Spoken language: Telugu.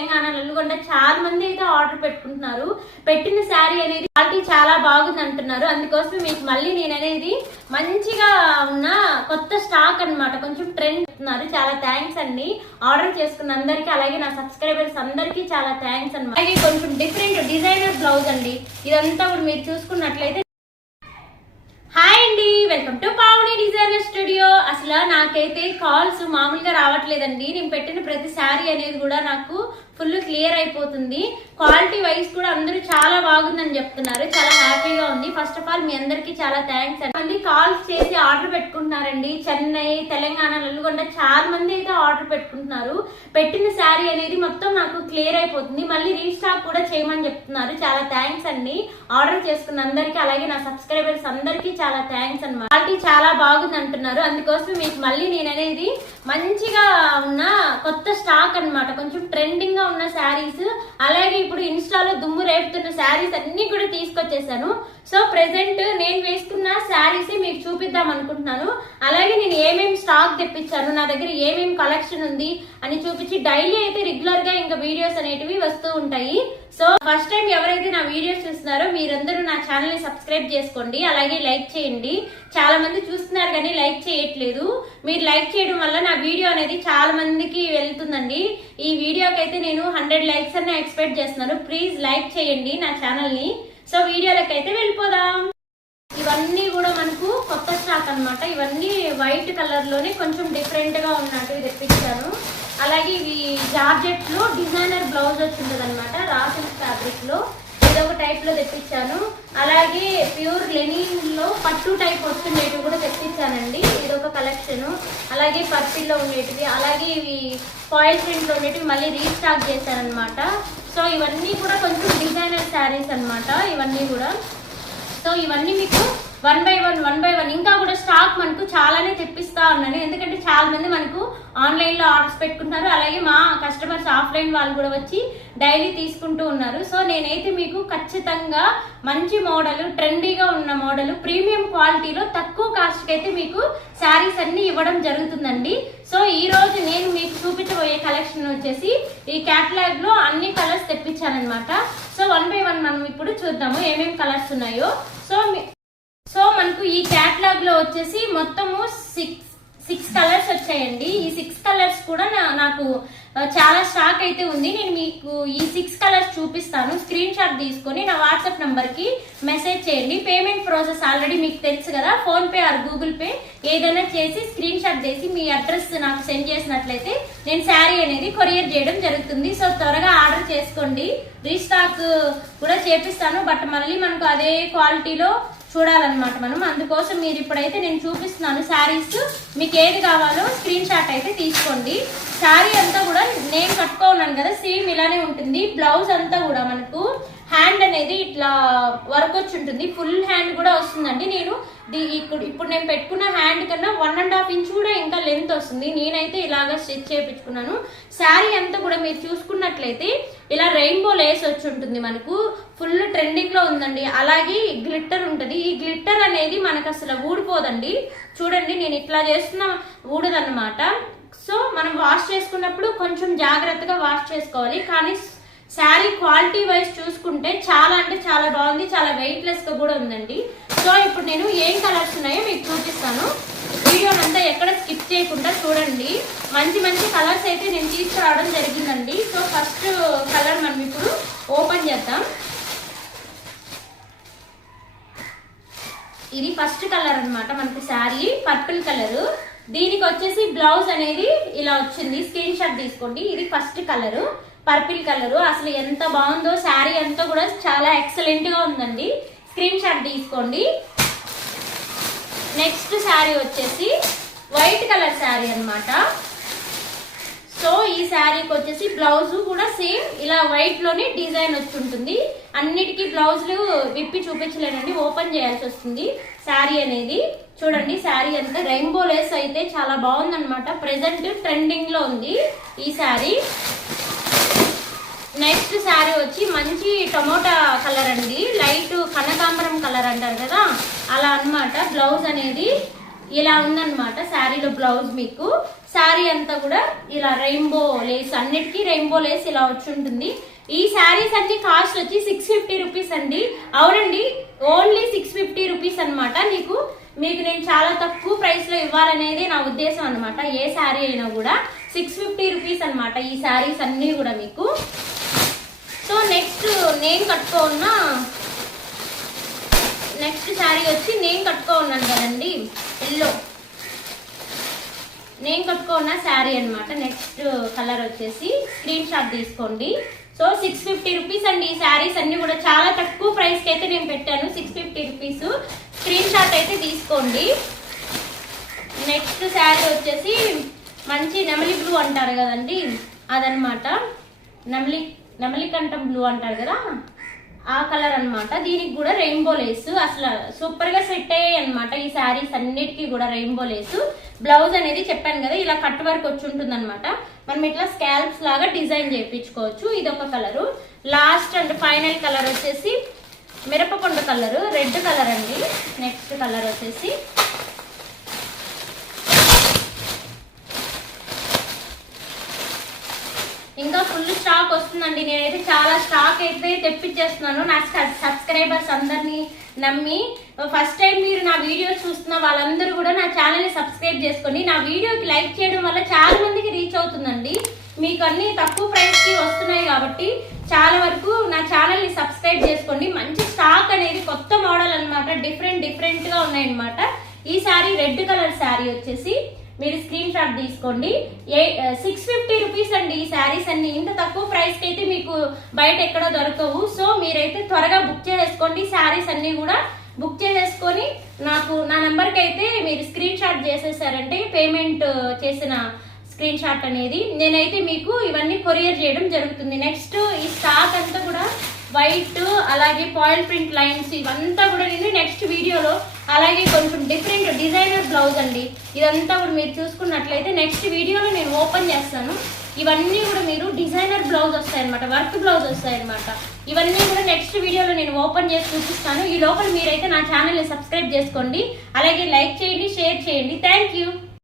తెలంగాణ నల్గొండ చాలా మంది అయితే ఆర్డర్ పెట్టుకుంటున్నారు. పెట్టిన శారీ అనేది క్వాలిటీ చాలా బాగుంది అంటున్నారు. అందుకోసం మీకు మళ్ళీ నేను అనేది మంచిగా ఉన్న కొత్త స్టాక్ అన్నమాట, కొంచెం ట్రెండ్ చెప్తున్నారు. చాలా థ్యాంక్స్ అండి ఆర్డర్ చేసుకున్న అందరికి, అలాగే నా సబ్స్క్రైబర్స్ అందరికి చాలా థ్యాంక్స్ అన్నమాట. అలాగే కొంచెం డిఫరెంట్ డిజైనర్ బ్లౌజ్ అండి ఇదంతా కూడా మీరు చూసుకున్నట్లయితే. హాయ్ అండి, welcome to Pavani designer studio. అసలు నాకైతే కాల్స్ మామూలుగా రావట్లేదండి. నేను పెట్టిన ప్రతి శారీ అనేది కూడా నాకు ఫుల్ క్లియర్ అయిపోతుంది. క్వాలిటీ వైజ్ కూడా అందరూ చాలా బాగుందని చెప్తున్నారు. చాలా హ్యాపీగా ఉంది. ఫస్ట్ ఆఫ్ ఆల్ మీ అందరికి చాలా థ్యాంక్స్ అండి. కాల్స్ చేసి ఆర్డర్ పెట్టుకుంటున్నారండి. చెన్నై, తెలంగాణ, నల్గొండ చాలా మంది అయితే ఆర్డర్ పెట్టుకుంటున్నారు. పెట్టిన శారీ అనేది మొత్తం నాకు క్లియర్ అయిపోతుంది. మళ్ళీ రీస్టాక్ కూడా చేయమని చెప్తున్నారు. చాలా థ్యాంక్స్ అండి ఆర్డర్ చేసుకున్న అందరికి, అలాగే నా సబ్స్క్రైబర్స్ అందరికి చాలా థ్యాంక్స్ అన్నమాట. క్వాలిటీ చాలా బాగుంది అంటున్నారు. అందుకోసం మీకు మళ్ళీ నేను అనేది మంచిగా ఉన్న కొత్త స్టాక్ అన్నమాట, కొంచెం ట్రెండింగ్ గా ఉన్న శారీస్, అలాగే ఇప్పుడు ఇన్స్టాలో దుమ్ము రేపుతున్న శారీస్ అన్ని కూడా తీసుకొచ్చేసాను. సో ప్రెసెంట్ నేను వేసుకున్న శారీస్ మీకు చూపిద్దాం అనుకుంటున్నాను. అలాగే నేను ఏమేమి స్టాక్ తెప్పించాను, నా దగ్గర ఏమేమి కలెక్షన్ ఉంది అని చూపించి డైలీ అయితే రెగ్యులర్ గా ఇంకా వీడియోస్ అనేటివి వస్తూ ఉంటాయి. సో ఫస్ట్ టైం ఎవరైతే నా వీడియోస్ చూస్తున్నారో మీరందరూ నా ఛానల్ ని సబ్స్క్రైబ్ చేసుకోండి, అలాగే లైక్ చేయండి. చాలా మంది చూస్తున్నారు కానీ లైక్ చేయట్లేదు. మీరు లైక్ చేయడం వల్ల నా వీడియో అనేది చాలా మందికి వెళ్తుందండి. ఈ వీడియోకి అయితే నేను 100 లైక్స్ అనే ఎక్స్పెక్ట్ చేస్తున్నాను. ప్లీజ్ లైక్ చేయండి నా ఛానల్ ని. సో వీడియోలకి అయితే వెళ్ళిపోదాం. ఇవన్నీ కూడా మనకు కొత్త స్టాక్ అన్నమాట. ఇవన్నీ వైట్ కలర్ లోనే కొంచెం డిఫరెంట్ గా ఉన్నట్టు తెప్పించాను. అలాగే ఇవి జార్జెట్ లో డిజైనర్ బ్లౌజ్ వచ్చింది అనమాట, రా సిల్క్ ఫ్యాబ్రిక్ లో ఇదొక టైప్ లో తెప్పించాను. అలాగే ప్యూర్ లెనిన్ లో పట్టు టైప్ వస్తుండేవి కూడా తెప్పించానండి. ఇదొక కలెక్షన్. అలాగే పర్పిల్ లో ఉండేటివి, అలాగే ఇవి ఫాయిల్ ప్రింట్ లో ఉండేటివి మళ్ళీ రీస్టాక్ చేశానమాట. సో ఇవన్నీ కూడా కొంచెం డిజైనర్ శారీస్ అన్నమాట ఇవన్నీ కూడా. సో ఇవన్నీ మీకు వన్ బై వన్ ఇంకా కూడా స్టాక్ మనకు చాలానే తెప్పిస్తా ఉన్నాను. ఎందుకంటే చాలా మంది మనకు ఆన్లైన్ లో ఆర్డర్స్ పెట్టుకుంటున్నారు, అలాగే మా కస్టమర్స్ ఆఫ్లైన్ వాళ్ళు కూడా వచ్చి డైలీ తీసుకుంటూ ఉన్నారు. సో నేనైతే మీకు ఖచ్చితంగా మంచి మోడల్, ట్రెండీగా ఉన్న మోడల్, ప్రీమియం క్వాలిటీలో తక్కువ కాస్ట్ కి అయితే మీకు శారీస్ అన్ని ఇవ్వడం జరుగుతుందండి. సో ఈ రోజు నేను మీకు చూపించబోయే కలెక్షన్ వచ్చేసి ఈ క్యాటలాగ్ లో అన్ని కలర్స్ తెప్పించానమాట. సో వన్ బై వన్ మనం ఇప్పుడు చూద్దాము ఏమేమి కలర్స్ ఉన్నాయో. సో మనకు ఈ క్యాటలాగ్ లో వచ్చేసి మొత్తము 6 కలర్స్ వచ్చాయండి. ఈ 6 కలర్స్ కూడా నాకు చాలా స్టాక్ అయితే ఉంది. నేను మీకు ఈ 6 కలర్స్ చూపిస్తాను. స్క్రీన్ షాట్ తీసుకొని నా వాట్సాప్ నంబర్ కి మెసేజ్ చేయండి. పేమెంట్ ప్రాసెస్ ఆల్రెడీ మీకు తెలుసు కదా, phone pay are Google pay ఏదైనా చేసి స్క్రీన్ షాట్ చేసి మీ అడ్రస్ నాకు సెండ్ చేసినట్లయితే నేను శారీ అనేది కొరియర్ చేయడం జరుగుతుంది. సో త్వరగా ఆర్డర్ చేసుకోండి. రీస్టాక్ కూడా చేపిస్తాను, బట్ మళ్ళీ మనకు అదే క్వాలిటీలో చూడాలన్నమాట మనం. అందుకోసం మీరు ఇప్పుడైతే నేను చూపిస్తున్నాను శారీస్, మీకు ఏది కావాలో స్క్రీన్ షాట్ అయితే తీసుకోండి. శారీ అంతా కూడా నేను కట్టుకోన్నాను కదా, సేమ్ ఇలానే ఉంటుంది. బ్లౌజ్ అంతా కూడా మనకు హ్యాండ్ అనేది ఇట్లా వర్క్ వచ్చి ఉంటుంది, ఫుల్ హ్యాండ్ కూడా వస్తుందండి. నేను ఇప్పుడు నేను పెట్టుకున్న హ్యాండ్ కన్నా 1.5 ఇంచ్ కూడా ఇంకా లెంత్ వస్తుంది. నేనైతే ఇలాగా స్టిచ్ చేయించుకున్నాను. శారీ అంతా కూడా మీరు చూసుకున్నట్లయితే ఇలా రెయిన్బో లేస్ వచ్చి ఉంటుంది, మనకు ఫుల్ ట్రెండింగ్ లో ఉందండి. అలాగే గ్లిట్టర్ ఉంటుంది. ఈ గ్లిట్టర్ అనేది మనకు అసలు ఊడిపోదండి. చూడండి నేను ఇట్లా చేస్తున్న ఊడదన్నమాట. సో మనం వాష్ చేసుకున్నప్పుడు కొంచెం జాగ్రత్తగా వాష్ చేసుకోవాలి. కానీ శారీ క్వాలిటీ వైజ్ చూసుకుంటే చాలా అంటే చాలా బాగుంది, చాలా వెయిట్ లెస్ గా కూడా ఉందండి. సో ఇప్పుడు నేను ఏం కలర్స్ ఉన్నాయో మీకు చూపిస్తాను. వీడియోనంతా ఎక్కడ స్కిప్ చేయకుండా చూడండి. మంచి మంచి కలర్స్ అయితే నేను తీసుకురావడం జరిగిందండి. సో ఫస్ట్ కలర్ మనం ఇప్పుడు ఓపెన్ చేద్దాం. ఇది ఫస్ట్ కలర్ అన్నమాట మనకి శారీ, పర్పుల్ కలర్. దీనికి వచ్చేసి బ్లౌజ్ అనేది ఇలా వచ్చింది, స్క్రీన్ షాట్ తీసుకోండి. ఇది ఫస్ట్ కలర్ పర్పుల్ కలర్. అసలు ఎంత బాగుందో శారీ అంతా కూడా చాలా ఎక్సలెంట్ గా ఉందండి. స్క్రీన్ షాట్ తీసుకోండి. నెక్స్ట్ శారీ వచ్చేసి వైట్ కలర్ శారీ అన్నమాట. సో ఈ శారీకి వచ్చేసి బ్లౌజ్ కూడా సేమ్ ఇలా వైట్ లోనే డిజైన్ వచ్చి ఉంటుంది. అన్నిటికీ బ్లౌజులు విప్పి చూపించలేనండి, ఓపెన్ చేయాల్సి వస్తుంది. శారీ అనేది చూడండి, శారీ అంతా రెయిన్బో లేస్ అయితే చాలా బాగుందన్నమాట. ప్రెసెంట్ ట్రెండింగ్ లో ఉంది ఈ శారీ. నెక్స్ట్ శారీ వచ్చి మంచి టమోటా కలర్ అండి, లైట్ కనకాంబరం కలర్ అంటారు కదా అలా అన్నమాట. బ్లౌజ్ అనేది ఇలా ఉందన్నమాట శారీలో బ్లౌజ్. మీకు శారీ అంతా కూడా ఇలా రెయిన్బో లేస్, అన్నిటికీ రెయిన్బో లేస్ ఇలా వచ్చి ఉంటుంది. ఈ శారీస్ అన్ని కాస్ట్ వచ్చి 650 రూపీస్ అండి. అవునండి, ఓన్లీ 650 రూపీస్ అనమాట. మీకు నేను చాలా తక్కువ ప్రైస్ లో ఇవ్వాలనేది నా ఉద్దేశం అనమాట. ఏ శారీ అయినా కూడా 650 రూపీస్ అనమాట ఈ శారీస్ అన్ని కూడా మీకు. సో నెక్స్ట్ శారీ వచ్చి నేను కట్టుకున్నాను కదండి, ఎల్లో నేను కట్టుకున్న శారీ అనమాట. నెక్స్ట్ కలర్ వచ్చేసి స్క్రీన్ షాట్ తీసుకోండి. సో 650 రూపీస్ అండి ఈ శారీస్ అన్ని కూడా. చాలా తక్కువ ప్రైస్ కి అయితే నేను పెట్టాను, 650 రూపీస్. స్క్రీన్ షాట్ అయితే తీసుకోండి. నెక్స్ట్ శారీ వచ్చేసి మంచి నెమలి బ్లూ అంటారు కదండి, అదనమాట. నెమలి కంఠం బ్లూ అంటారు కదా, ఆ కలర్ అనమాట. దీనికి కూడా రెయిన్బో లేస్ అసలు సూపర్ గా సెట్ అయ్యాయి అనమాట. ఈ శారీస్ అన్నిటికీ కూడా రెయిన్బో లేస్. బ్లౌజ్ అనేది చెప్పాను కదా ఇలా కట్ వర్క్ వచ్చి ఉంటుంది అనమాట. మనం ఇట్లా స్కాల్ప్స్ లాగా డిజైన్ చేయించుకోవచ్చు. ఇది ఒక colour. Last and final colour వచ్చేసి మిరపకొండ కలర్, రెడ్ కలర్ అండి. నెక్స్ట్ కలర్ వచ్చేసి ఇంకా ఫుల్ స్టాక్ వస్తుందండి. నేనైతే చాలా స్టాక్ అయితే తెప్పించేస్తున్నాను నా సబ్స్క్రైబర్స్ అందరినీ నమ్మి. ఫస్ట్ టైం మీరు నా వీడియోస్ చూస్తున్న వాళ్ళందరూ కూడా నా ఛానల్ ని సబ్స్క్రైబ్ చేసుకొని నా వీడియోకి లైక్ చేయడం వల్ల చాలా మందికి రీచ్ అవుతుందండి. మీకు అన్ని తక్కువ ప్రైస్ కి వస్తున్నాయి కాబట్టి చాలా వరకు నా ఛానల్ ని సబ్స్క్రైబ్ చేసుకోండి. మంచి స్టాక్ అనేది కొత్త మోడల్ అనమాట, డిఫరెంట్ గా ఉన్నాయన్నమాట. ఈ శారీ రెడ్ కలర్ శారీ వచ్చేసి మీరు స్క్రీన్ షాట్ తీసుకోండి. 650 రూపీస్ అండి ఈ శారీస్ అన్ని. ఇంత తక్కువ ప్రైస్ కి అయితే మీకు బయట ఎక్కడో దొరకవు. సో మీరైతే త్వరగా బుక్ చేసేసుకోండి. శారీస్ అన్ని కూడా బుక్ చేసేసుకొని నాకు నా నెంబర్ కి అయితే మీరు స్క్రీన్ షాట్ చేసేసారంటే పేమెంట్ చేసిన స్క్రీన్ షాట్ అనేది నేనైతే మీకు ఇవన్నీ కొరియర్ చేయడం జరుగుతుంది. నెక్స్ట్ ఈ స్టాక్ అంతా కూడా వైట్ అలాగే పాయిల్ ప్రింట్ లైన్స్ ఇవంతా కూడా నేను నెక్స్ట్ వీడియోలో, అలాగే కొంచెం డిఫరెంట్ డిజైనర్ బ్లౌజ్ అండి ఇదంతా కూడా మీరు చూసుకున్నట్లయితే నెక్స్ట్ వీడియోలో నేను ఓపెన్ చేస్తాను. ఇవన్నీ కూడా మీరు డిజైనర్ బ్లౌజ్ వస్తాయన్నమాట, వర్క్ బ్లౌజ్ వస్తాయన్నమాట. ఇవన్నీ కూడా నెక్స్ట్ వీడియోలో నేను ఓపెన్ చేసి చూపిస్తాను. ఈ లోపల మీరైతే నా ఛానల్ని సబ్స్క్రైబ్ చేసుకోండి, అలాగే లైక్ చేయండి, షేర్ చేయండి. Thank you.